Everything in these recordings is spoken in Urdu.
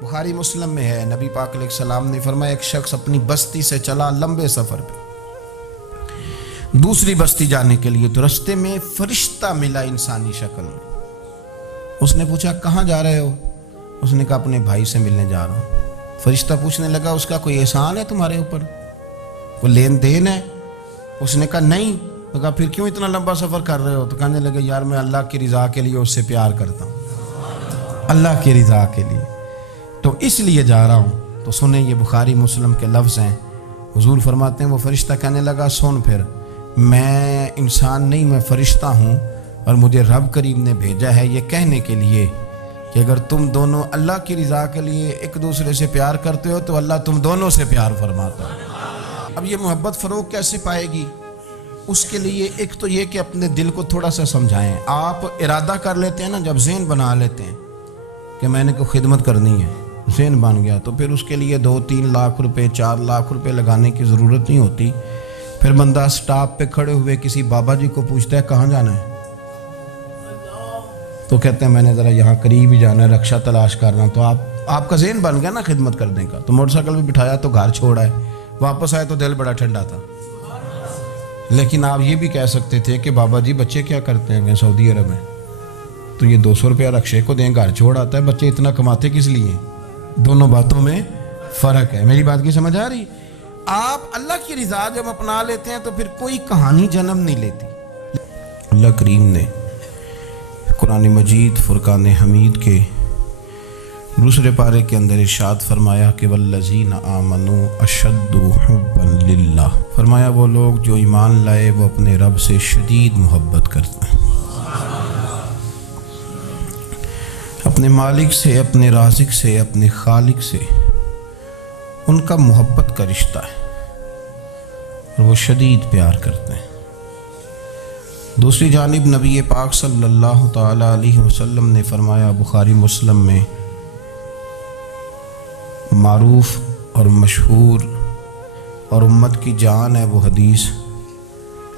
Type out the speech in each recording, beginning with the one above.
بخاری مسلم میں ہے، نبی پاک علیہ السلام نے فرمایا ایک شخص اپنی بستی سے چلا لمبے سفر پہ دوسری بستی جانے کے لیے، تو رستے میں فرشتہ ملا انسانی شکل میں۔ اس نے پوچھا کہاں جا رہے ہو؟ اس نے کہا اپنے بھائی سے ملنے جا رہا ہوں۔ فرشتہ پوچھنے لگا اس کا کوئی احسان ہے تمہارے اوپر، کوئی لین دین ہے؟ اس نے کہا نہیں۔ تو کہا پھر کیوں اتنا لمبا سفر کر رہے ہو؟ تو کہنے لگے یار میں اللہ کی رضا کے لیے اس سے پیار کرتا ہوں، اللہ کی رضا کے لیے، تو اس لیے جا رہا ہوں۔ تو سنیں یہ بخاری مسلم کے لفظ ہیں، حضور فرماتے ہیں وہ فرشتہ کہنے لگا سن پھر، میں انسان نہیں میں فرشتہ ہوں، اور مجھے رب کریم نے بھیجا ہے یہ کہنے کے لیے کہ اگر تم دونوں اللہ کی رضا کے لیے ایک دوسرے سے پیار کرتے ہو تو اللہ تم دونوں سے پیار فرماتا ہے۔ اب یہ محبت فروغ کیسے پائے گی؟ اس کے لیے ایک تو یہ کہ اپنے دل کو تھوڑا سا سمجھائیں۔ آپ ارادہ کر لیتے ہیں نا، جب ذہن بنا لیتے ہیں کہ میں نے کوئی خدمت کرنی ہے، ذہن بن گیا، تو پھر اس کے لیے 2-3 لاکھ روپے 4 لاکھ روپے لگانے کی ضرورت نہیں ہوتی۔ پھر بندہ سٹاپ پہ کھڑے ہوئے کسی بابا جی کو پوچھتا ہے کہاں جانا ہے، تو کہتے ہیں میں نے ذرا یہاں قریب ہی جانا ہے، رکشہ تلاش کرنا۔ تو آپ کا ذہن بن گیا نا خدمت کرنے کا، تو موٹر سائیکل پہ بٹھایا تو گھر چھوڑا ہے، واپس آئے تو دل بڑا ٹھنڈا تھا۔ لیکن آپ یہ بھی کہہ سکتے تھے کہ بابا جی بچے کیا کرتے ہیں سعودی عرب میں، تو یہ 200 روپیہ رکشے کو دیں، گھر چھوڑ آتا ہے، بچے اتنا کماتے کس لیے؟ دونوں باتوں میں فرق ہے۔ میری بات کی سمجھ آ رہی؟ آپ اللہ کی رضا جب اپنا لیتے ہیں تو پھر کوئی کہانی جنم نہیں لیتی۔ اللہ کریم نے قرآن مجید فرقان حمید کے دوسرے پارے کے اندر ارشاد فرمایا کہ والذین آمنوا اشد حبا للہ، فرمایا وہ لوگ جو ایمان لائے وہ اپنے رب سے شدید محبت کرتے ہیں، اپنے مالک سے، اپنے رازق سے، اپنے خالق سے ان کا محبت کا رشتہ ہے اور وہ شدید پیار کرتے ہیں۔ دوسری جانب نبی پاک صلی اللہ تعالی علیہ وسلم نے فرمایا بخاری مسلم میں معروف اور مشہور اور امت کی جان ہے وہ حدیث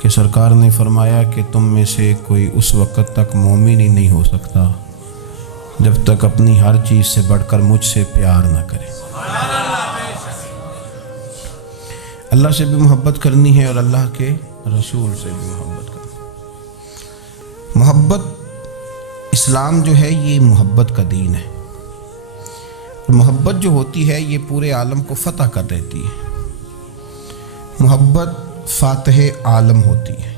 کہ سرکار نے فرمایا کہ تم میں سے کوئی اس وقت تک مومن ہی نہیں ہو سکتا جب تک اپنی ہر چیز سے بڑھ کر مجھ سے پیار نہ کرے۔ اللہ سے بھی محبت کرنی ہے اور اللہ کے رسول سے بھی محبت کرنی۔ محبت اسلام جو ہے یہ محبت کا دین ہے، محبت جو ہوتی ہے یہ پورے عالم کو فتح کر دیتی ہے، محبت فاتح عالم ہوتی ہے۔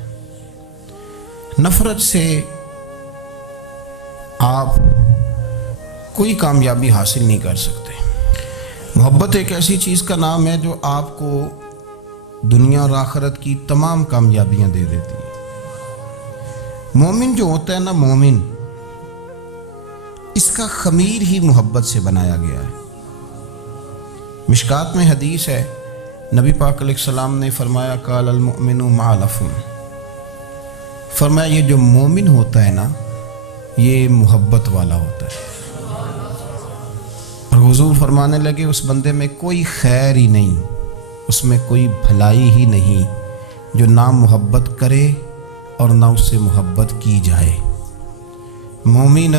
نفرت سے آپ کوئی کامیابی حاصل نہیں کر سکتے۔ محبت ایک ایسی چیز کا نام ہے جو آپ کو دنیا اور آخرت کی تمام کامیابیاں دے دیتی ہے۔ مومن جو ہوتا ہے نا، مومن اس کا خمیر ہی محبت سے بنایا گیا ہے۔ مشکات میں حدیث ہے، نبی پاک علیہ السلام نے فرمایا قال المؤمن مع لفظ، فرمایا یہ جو مومن ہوتا ہے نا یہ محبت والا ہوتا ہے۔ اور حضور فرمانے لگے اس بندے میں کوئی خیر ہی نہیں، اس میں کوئی بھلائی ہی نہیں جو نہ محبت کرے اور نہ اس سے محبت کی جائے۔ مومن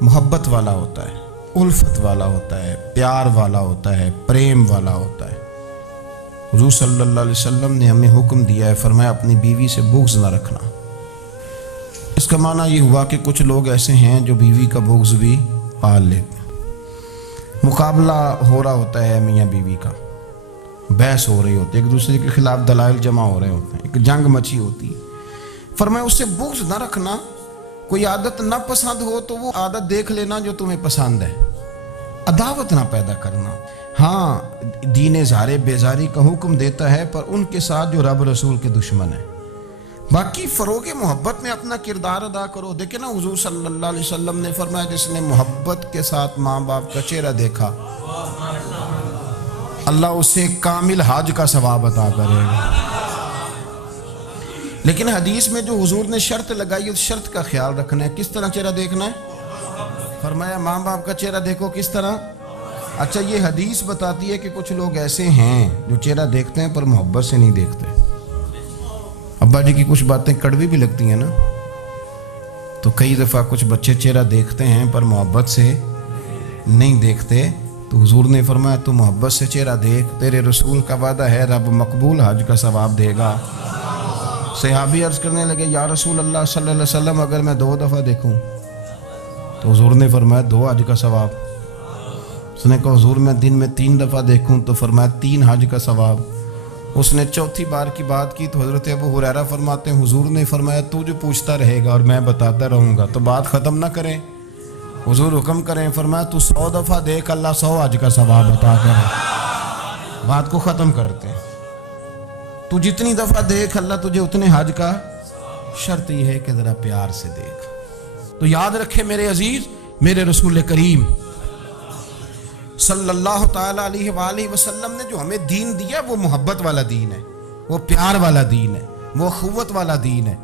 محبت والا ہوتا ہے، الفت والا ہوتا ہے، پیار والا ہوتا ہے، پریم والا ہوتا ہے۔ حضور صلی اللہ علیہ وسلم نے ہمیں حکم دیا ہے، فرمایا اپنی بیوی سے بغض نہ رکھنا۔ اس کا معنی یہ ہوا کہ کچھ لوگ ایسے ہیں جو بیوی کا بغض بھی پال لیتے ہیں، مقابلہ ہو رہا ہوتا ہے میاں بیوی کا، بحث ہو رہی ہوتی ہے، ایک دوسرے کے خلاف دلائل جمع ہو رہے ہوتے ہیں، ایک جنگ مچی ہوتی ہے۔ فرمایا اس سے بغض نہ رکھنا، کوئی عادت نہ پسند ہو تو وہ عادت دیکھ لینا جو تمہیں پسند ہے، عداوت نہ پیدا کرنا۔ ہاں دین اظہار بیزاری کا حکم دیتا ہے پر ان کے ساتھ جو رب رسول کے دشمن ہیں، باقی فروغ محبت میں اپنا کردار ادا کرو۔ دیکھیں نا حضور صلی اللہ علیہ وسلم نے فرمایا جس نے محبت کے ساتھ ماں باپ کا چہرہ دیکھا اللہ اسے کامل حج کا ثواب عطا کرے گا۔ لیکن حدیث میں جو حضور نے شرط لگائی اس شرط کا خیال رکھنا ہے، کس طرح چہرہ دیکھنا ہے؟ فرمایا ماں باپ کا چہرہ دیکھو کس طرح۔ اچھا یہ حدیث بتاتی ہے کہ کچھ لوگ ایسے ہیں جو چہرہ دیکھتے ہیں پر محبت سے نہیں دیکھتے۔ ابا جی کی کچھ باتیں کڑوی بھی لگتی ہیں نا، تو کئی دفعہ کچھ بچے چہرہ دیکھتے ہیں پر محبت سے نہیں دیکھتے تو حضور نے فرمایا تو محبت سے چہرہ دیکھ، تیرے رسول کا وعدہ ہے رب مقبول حج کا ثواب دے گا۔ صحابی عرض کرنے لگے یا رسول اللہ صلی اللہ علیہ وسلم اگر میں 2 دفعہ دیکھوں؟ تو حضور نے فرمایا 2 حج کا ثواب۔ اس نے کہا حضور میں دن میں 3 دفعہ دیکھوں؟ تو فرمایا 3 حج کا ثواب۔ اس نے چوتھی بار کی بات کی تو حضرت ابو ہریرہ فرماتے ہیں حضور نے فرمایا تو جو پوچھتا رہے گا اور میں بتاتا رہوں گا تو بات ختم نہ کریں۔ حضور حکم کریں، فرمایا تو 100 دفعہ دیکھ، اللہ 100 حج کا ثواب عطا کرے۔ بات کو ختم کرتے ہیں۔ تو جتنی دفعہ دیکھ اللہ تجھے اتنے حج کا، شرط یہ ہے کہ ذرا پیار سے دیکھ۔ تو یاد رکھے میرے عزیز، میرے رسول کریم صلی اللہ تعالیٰ علیہ وآلہ وسلم نے جو ہمیں دین دیا وہ محبت والا دین ہے، وہ پیار والا دین ہے، وہ اخوت والا دین ہے۔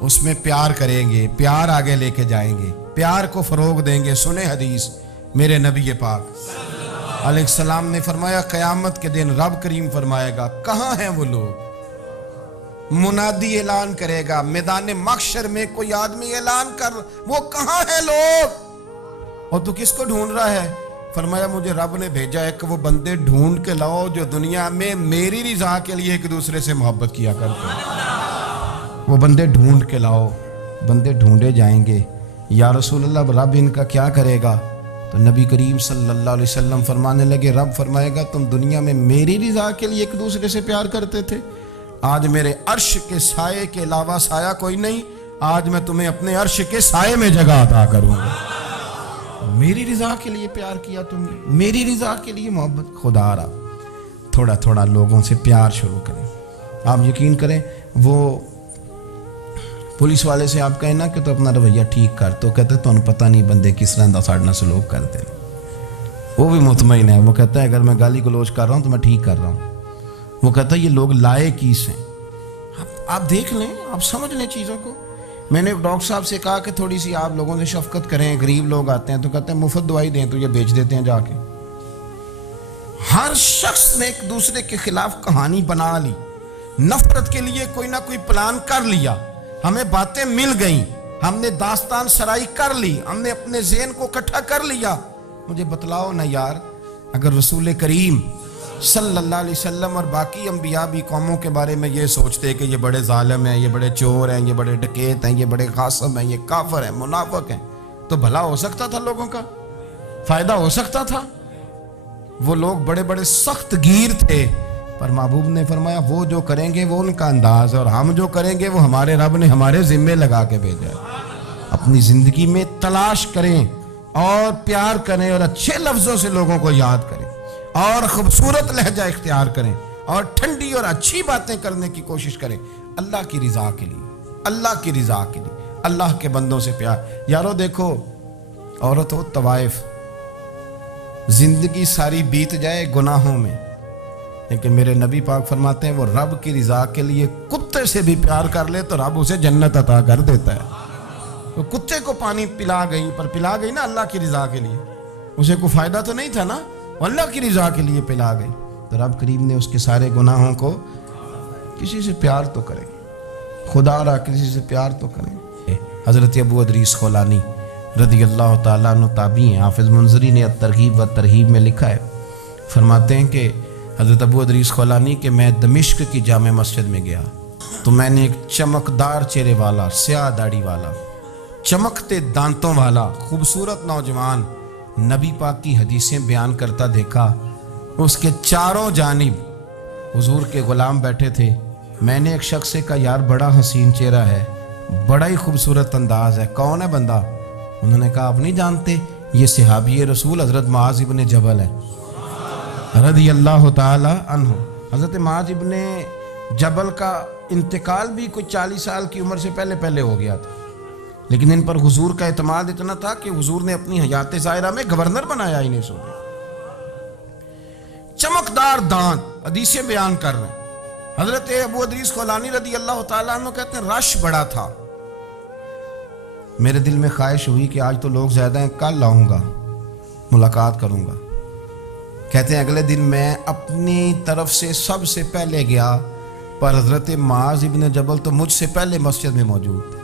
اس میں پیار کریں گے، پیار آگے لے کے جائیں گے، پیار کو فروغ دیں گے۔ سنیں حدیث میرے نبی پاک علیہ السلام نے فرمایا قیامت کے دن رب کریم فرمائے گا کہاں ہیں وہ لوگ؟ منادی اعلان کرے گا میدان محشر میں، کوئی آدمی اعلان کر وہ کہاں ہیں لوگ؟ اور تو کس کو ڈھونڈ رہا ہے؟ فرمایا مجھے رب نے بھیجا ہے کہ وہ بندے ڈھونڈ کے لاؤ جو دنیا میں میری رضا کے لیے ایک دوسرے سے محبت کیا کرتے ہیں۔ وہ بندے ڈھونڈ کے لاؤ۔ بندے ڈھونڈے جائیں گے۔ یا رسول اللہ رب ان کا کیا کرے گا؟ تو نبی کریم صلی اللہ علیہ وسلم فرمانے لگے رب فرمائے گا تم دنیا میں میری رضا کے لیے ایک دوسرے سے پیار کرتے تھے، آج میرے عرش کے سائے کے علاوہ سایہ کوئی نہیں، آج میں تمہیں اپنے عرش کے سائے میں جگہ عطا کروں گا۔ میری رضا کے لیے پیار کیا تم نے، میری رضا کے لیے محبت۔ خدا را تھوڑا تھوڑا لوگوں سے پیار شروع کریں۔ آپ یقین کریں وہ پولیس والے سے آپ کہیں نا کہ تو اپنا رویہ ٹھیک کر، تو کہتے تو انہوں پتہ نہیں بندے کس طرح ساڑھنا سلوک کرتے ہیں۔ وہ بھی مطمئن ہے، وہ کہتا ہے اگر میں گالی گلوچ کر رہا ہوں تو میں ٹھیک کر رہا ہوں۔ وہ کہتا ہے یہ لوگ لائے کیس ہیں۔ آپ دیکھ لیں، آپ سمجھ لیں چیزوں کو۔ میں نے ڈاکٹر صاحب سے کہا کہ تھوڑی سی آپ لوگوں سے شفقت کریں، غریب لوگ آتے ہیں تو کہتے ہیں مفت دوائی دیں تو یہ بیچ دیتے ہیں جا کے۔ ہر شخص نے ایک دوسرے کے خلاف کہانی بنا لی، نفرت کے لیے کوئی نہ کوئی پلان کر لیا، ہمیں باتیں مل گئیں، ہم نے داستان سرائی کر لی، ہم نے اپنے ذہن کو اکٹھا کر لیا۔ مجھے بتلاؤ نا یار، اگر رسول کریم صلی اللہ علیہ وسلم اور باقی انبیاء بھی قوموں کے بارے میں یہ سوچتے کہ یہ بڑے ظالم ہیں، یہ بڑے چور ہیں، یہ بڑے ڈکیت ہیں، یہ بڑے غاصب ہیں، یہ کافر ہیں، منافق ہیں، تو بھلا ہو سکتا تھا، لوگوں کا فائدہ ہو سکتا تھا۔ وہ لوگ بڑے بڑے سخت گیر تھے، پر محبوب نے فرمایا وہ جو کریں گے وہ ان کا انداز ہے، اور ہم جو کریں گے وہ ہمارے رب نے ہمارے ذمے لگا کے بھیجا ہے۔ اپنی زندگی میں تلاش کریں اور پیار کریں اور اچھے لفظوں سے لوگوں کو یاد کریں اور خوبصورت لہجہ اختیار کریں اور ٹھنڈی اور اچھی باتیں کرنے کی کوشش کریں، اللہ کی رضا کے لیے، اللہ کی رضا کے لیے، اللہ کے بندوں سے پیار۔ یارو دیکھو، عورت ہو طوائف، زندگی ساری بیت جائے گناہوں میں، لیکن میرے نبی پاک فرماتے ہیں وہ رب کی رضا کے لیے کتے سے بھی پیار کر لے تو رب اسے جنت عطا کر دیتا ہے۔ تو کتے کو پانی پلا گئی، پر پلا گئی نا اللہ کی رضا کے لیے، اسے کوئی فائدہ تو نہیں تھا نا، اللہ کی رضا کے لیے پلا گئی، تو رب کریم نے اس کے سارے گناہوں کو، کسی سے پیار تو کریں، خدا را کسی سے پیار تو کریں۔ حضرت ابو ادریس خولانی رضی اللہ تعالیٰ عنہ تابعی ہیں، حافظ منذری نے الترغیب و ترہیب میں لکھا ہے، فرماتے ہیں کہ حضرت ابو ادریس خولانی کہ میں دمشق کی جامع مسجد میں گیا تو میں نے ایک چمکدار چہرے والا، سیاہ داڑھی والا، چمکتے دانتوں والا خوبصورت نوجوان نبی پاک کی حدیثیں بیان کرتا دیکھا۔ اس کے چاروں جانب حضور کے غلام بیٹھے تھے۔ میں نے ایک شخص سے کہا یار بڑا حسین چہرہ ہے، بڑا ہی خوبصورت انداز ہے، کون ہے بندہ؟ انہوں نے کہا آپ نہیں جانتے، یہ صحابی رسول حضرت معاذ ابن جبل ہے رضی اللہ تعالی عنہ۔ حضرت معاذ ابن جبل کا انتقال بھی کوئی 40 سال کی عمر سے پہلے ہو گیا تھا، لیکن ان پر حضور کا اعتماد اتنا تھا کہ حضور نے اپنی حیات ظاہرہ میں گورنر بنایا انہیں سو۔ چمکدار دانت، حدیثیں بیان کر رہے ہیں۔ حضرت ابو ادریس خولانی رضی اللہ تعالیٰ عنہ کہتے ہیں رش بڑا تھا، میرے دل میں خواہش ہوئی کہ آج تو لوگ زیادہ ہیں، کل آؤں گا، ملاقات کروں گا۔ کہتے ہیں اگلے دن میں اپنی طرف سے سب سے پہلے گیا، پر حضرت معاذ ابن جبل تو مجھ سے پہلے مسجد میں موجود تھے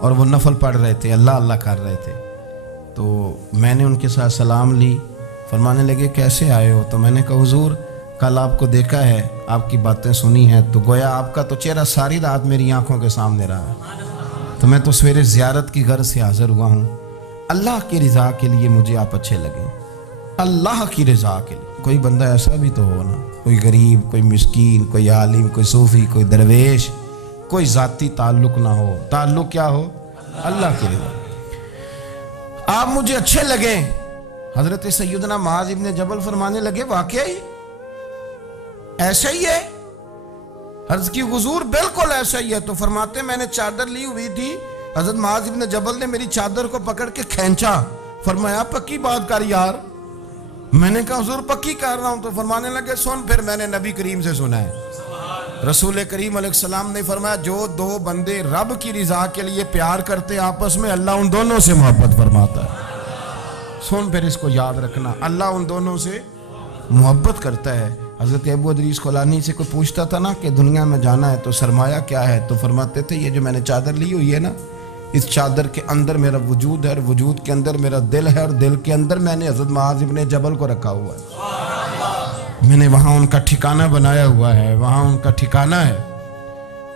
اور وہ نفل پڑھ رہے تھے، اللہ اللہ کر رہے تھے۔ تو میں نے ان کے ساتھ سلام لی. فرمانے لگے کیسے آئے ہو؟ تو میں نے کہا حضور کل آپ کو دیکھا ہے، آپ کی باتیں سنی ہیں، تو گویا آپ کا تو چہرہ ساری رات میری آنکھوں کے سامنے رہا ہے، تو میں تو سویرے زیارت کی غرض سے حاضر ہوا ہوں. اللہ کی رضا کے لیے مجھے آپ اچھے لگیں، اللہ کی رضا کے لیے. کوئی بندہ ایسا بھی تو ہو نا، کوئی غریب، کوئی مسکین، کوئی عالم، کوئی صوفی، کوئی درویش، کوئی ذاتی تعلق نہ ہو، تعلق کیا ہو؟ اللہ کی رضا. آپ مجھے اچھے لگیں. حضرت سیدنا معاذ ابن جبل فرمانے لگے واقعی ایسا ہی ہے؟ عرض کی حضور بالکل ایسا ہی ہے. تو فرماتے میں نے چادر لی ہوئی تھی، حضرت معاذ ابن جبل نے میری چادر کو پکڑ کے کھینچا. فرمایا پکی بات کر یار. میں نے کہا حضور پکی کر رہا ہوں. تو فرمانے لگے سن پھر میں نے نبی کریم سے سنا ہے، رسول کریم علیہ السلام نے فرمایا جو دو بندے رب کی رضا کے لیے پیار کرتے آپس میں، اللہ ان دونوں سے محبت فرماتا ہے. سن پھر اس کو یاد رکھنا، اللہ ان دونوں سے محبت کرتا ہے. حضرت ابو ادریس خولانی سے کوئی پوچھتا تھا نا کہ دنیا میں جانا ہے تو سرمایہ کیا ہے، تو فرماتے تھے یہ جو میں نے چادر لی ہوئی ہے نا، اس چادر کے اندر میرا وجود ہے، اور وجود کے اندر میرا دل ہے، اور دل کے اندر میں نے حضرت معاذ ابن جبل کو رکھا ہوا ہے. میں نے وہاں ان کا ٹھکانہ بنایا ہوا ہے، وہاں ان کا ٹھکانہ ہے.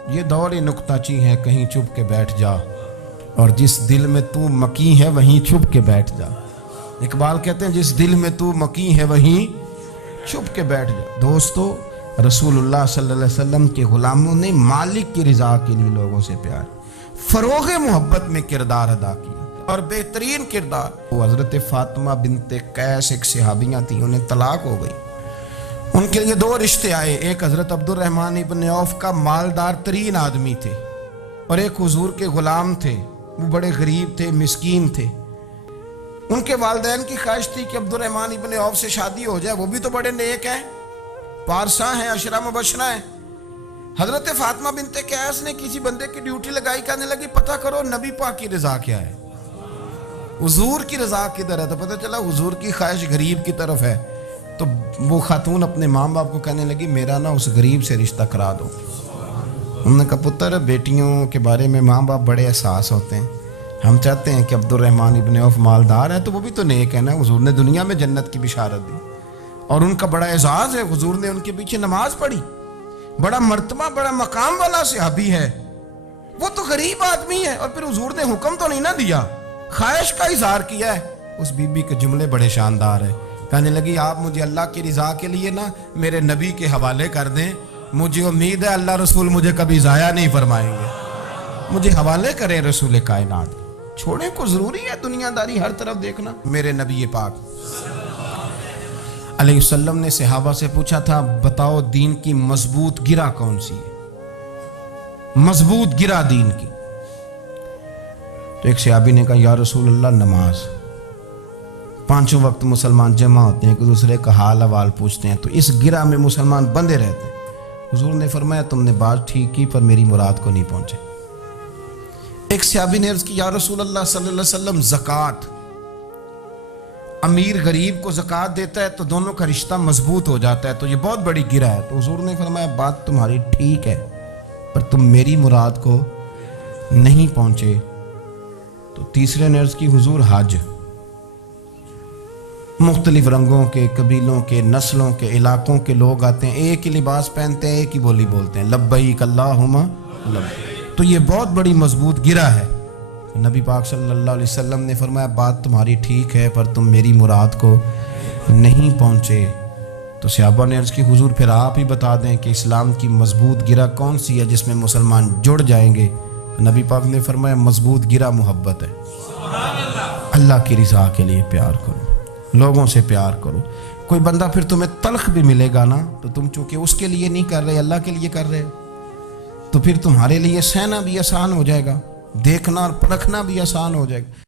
یہ دور نکتہ چی ہے، کہیں چھپ کے بیٹھ جا، اور جس دل میں تو مکی ہے وہیں چھپ کے بیٹھ جا. اقبال کہتے ہیں جس دل میں تو مکی ہے وہیں چھپ کے بیٹھ جا. دوستو رسول اللہ صلی اللہ علیہ وسلم کے غلاموں نے مالک کی رضا کے لیے لوگوں سے پیار، فروغ محبت میں کردار ادا کیا، اور بہترین کردار. وہ حضرت فاطمہ بنت قیس ایک صحابیہ تھیں، انہیں طلاق ہو گئی. ان کے لیے دو رشتے آئے، ایک حضرت عبد الرحمن ابن عوف کا مالدار ترین آدمی تھے، اور ایک حضور کے غلام تھے، وہ بڑے غریب تھے، مسکین تھے. ان کے والدین کی خواہش تھی کہ عبد الرحمن ابن عوف سے شادی ہو جائے، وہ بھی تو بڑے نیک ہیں، پارسا ہیں، عشرہ مبشرہ ہیں. حضرت فاطمہ بنت قیس نے کسی بندے کی ڈیوٹی لگائی، کہنے لگی پتہ کرو نبی پاک کی رضا کیا ہے، حضور کی رضا کدھر ہے. تو پتہ چلا حضور کی خواہش غریب کی طرف ہے. تو وہ خاتون اپنے ماں باپ کو کہنے لگی میرا نا اس غریب سے رشتہ کرا دو. انہوں نے کہا پتر بیٹیوں کے بارے میں ماں باپ بڑے احساس ہوتے ہیں، ہم چاہتے ہیں کہ عبد الرحمن ابن عوف مالدار ہے تو وہ بھی تو نیک ہے نا، حضور نے دنیا میں جنت کی بشارت دی، اور ان کا بڑا اعزاز ہے، حضور نے ان کے پیچھے نماز پڑھی، بڑا مرتبہ بڑا مقام والا صحابی ہے، وہ تو غریب آدمی ہے. اور پھر حضور نے حکم تو نہیں نہ دیا، خواہش کا اظہار کیا ہے. اس بی بی کے جملے بڑے شاندار ہیں. کہنے لگی آپ مجھے اللہ کی رضا کے لیے نا میرے نبی کے حوالے کر دیں، مجھے امید ہے اللہ رسول مجھے کبھی ضائع نہیں فرمائیں گے، مجھے حوالے کریں رسول کائنات. چھوڑیں کو ضروری ہے دنیا داری ہر طرف دیکھنا. میرے نبی پاک علیہ السلام نے صحابہ سے پوچھا تھا بتاؤ دین کی مضبوط گرہ کون سی ہے، مضبوط گرہ دین کی. تو ایک صحابی نے کہا یا رسول اللہ نماز. 5 وقت مسلمان جمع ہوتے ہیں، ایک دوسرے کا حال احوال پوچھتے ہیں، تو اس گرہ میں مسلمان بندے رہتے ہیں. حضور نے فرمایا تم نے بات ٹھیک کی پر میری مراد کو نہیں پہنچے. ایک صحابی نے عرض کی یا رسول اللہ صلی اللہ علیہ وسلم زکوٰۃ، امیر غریب کو زکوٰۃ دیتا ہے تو دونوں کا رشتہ مضبوط ہو جاتا ہے، تو یہ بہت بڑی گرہ ہے. تو حضور نے فرمایا بات تمہاری ٹھیک ہے پر تم میری مراد کو نہیں پہنچے. تو تیسرے نے عرض کی حضور حج، مختلف رنگوں کے، قبیلوں کے، نسلوں کے، علاقوں کے لوگ آتے ہیں، ایک ہی لباس پہنتے ہیں، ایک ہی بولی بولتے ہیں، لبیک اللہم لبیک. تو یہ بہت بڑی مضبوط گرہ ہے. نبی پاک صلی اللہ علیہ وسلم نے فرمایا بات تمہاری ٹھیک ہے پر تم میری مراد کو نہیں پہنچے. تو صحابہ نے عرض کی حضور پھر آپ ہی بتا دیں کہ اسلام کی مضبوط گرہ کون سی ہے جس میں مسلمان جڑ جائیں گے. نبی پاک نے فرمایا مضبوط گرہ محبت ہے. اللہ کی رضا کے لیے پیار کرو، لوگوں سے پیار کرو. کوئی بندہ پھر تمہیں تلخ بھی ملے گا نا تو تم چونکہ اس کے لیے نہیں کر رہے اللہ کے لیے کر رہے ہو، تو پھر تمہارے لیے سہنا بھی آسان ہو جائے گا، دیکھنا اور پرکھنا بھی آسان ہو جائے گا.